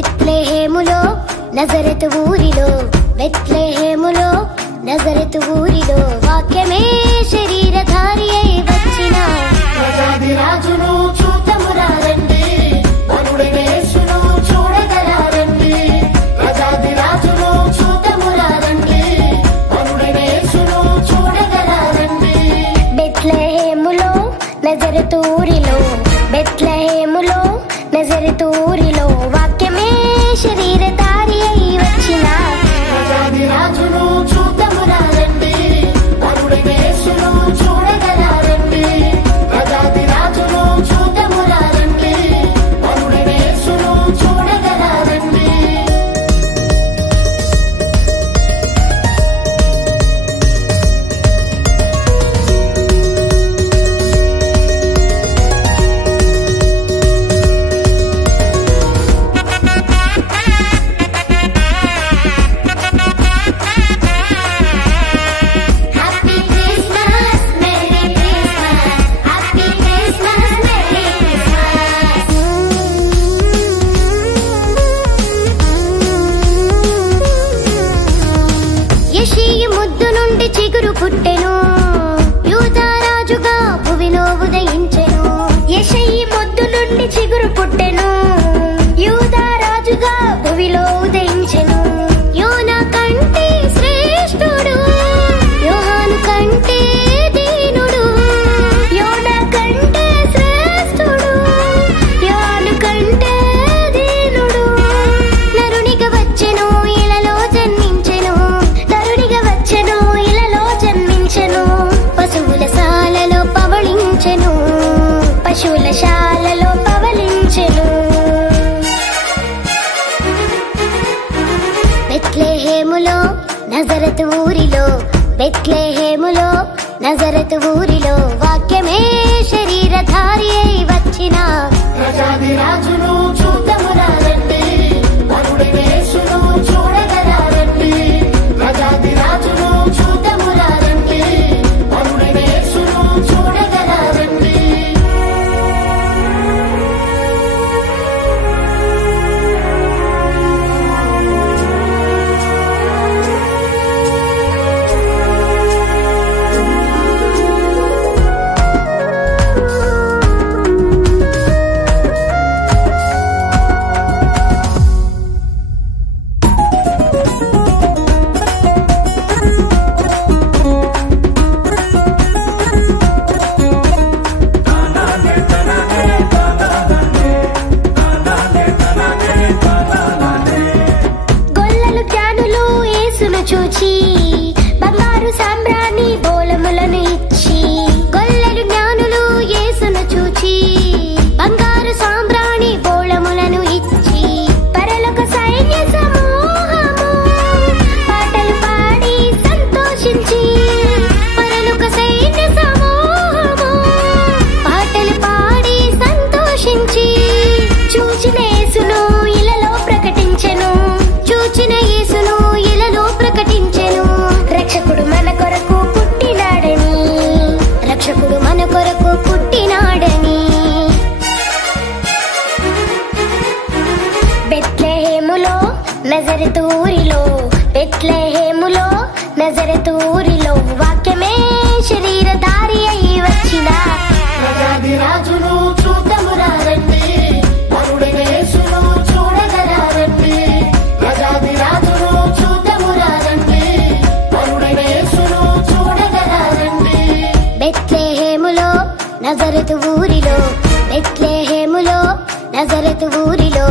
బెత్లెహేములో నజరెతు ఊరిలో, బెత్లెహేములో నజరెతు ఊరిలో వాక్యమే శరీరధారి అయి వచ్చిన రాజును చూతమురారండి, వరుడైన యేసును చూడగలారండి. రాజును చూతమురారండి, వరుడైన యేసును చూడగలారండి. బెత్లెహేములో నజరెతు ఊరిలో, బెత్లెహేములో నజరెతు ఊరిలో వాక్యమే శరీరధారి అయి వచ్చిన రాజును చూతమురారండి, వరుడైన యేసును చూడగలారండి. రాజును చూతమురారండి, వరుడైన యేసును చూడగలారండి. యెషయి ముద్దు నుండి చిగురు పుట్టెను, యూదారాజుగా భువిలో ఉదయించెను. యెషయి ముద్దు నుండి చిగురు పుట్టెను, యూదారాజుగా భువిలో ఉదయించెను. యోనా కంటే శ్రేష్ఠుడు, యోహాను కంటే దీనుడు. యోనా కంటే శ్రేష్ఠుడు, యోహాను కంటే దీనుడు. నరునిగా వచ్చెను, ఇలలో జన్మించెను. నరునిగా వచ్చెను, ఇలలో జన్మించెను. పశువుల శాలలో పవళించెను, పశువుల శాలలో పవళించెను. బెత్లెహేములో నజరెతు ఊరిలో, బెత్లెహేములో నజరెతు ఊరిలో వాక్యమే శరీరధారి అయి వచ్చిన రాజును చూతమురారండి, వరుడైన యేసును చూడగలారండి. రాజును చూతమురారండి, వరుడైన యేసును చూడగలారండి. గొల్లలు జ్ఞానులు యేసును చూచి బంగారు సాంబ్రాణి బోళములను ఇచ్చి, గొల్లలు జ్ఞానులు యేసును చూచి బంగారు సాంబ్రాణి బోళములను ఇచ్చి, పరలోక సైన్య సమూహము పాటలు పాడి సంతోషించి, పరలోక సైన్య సమూహము పాటలు పాడి సంతోషించి, చూచిన యేసును ఇలలో ప్రకటించెను, చూచిన యేసును ఇలలో ప్రకటించెను. రక్షకుడు మన కొరకు పుట్టినాడని, రక్షకుడు మన కొరకు పుట్టినాడని. బెత్లెహేములో నజరెతు ఊరిలో, బెత్లెహేములో నజరెతు ఊరిలో వాక్యమే శరీరధారి అయి వచ్చిన రాజును చూతమురారండి, వరుడైన యేసును చూడగలారండి. రాజును చూతమురారండి, వరుడైన యేసును చూడగలారండి. బెత్లెహేములో నజరెతు ఊరిలో, బెత్లెహేములో నజరెతు ఊరిలో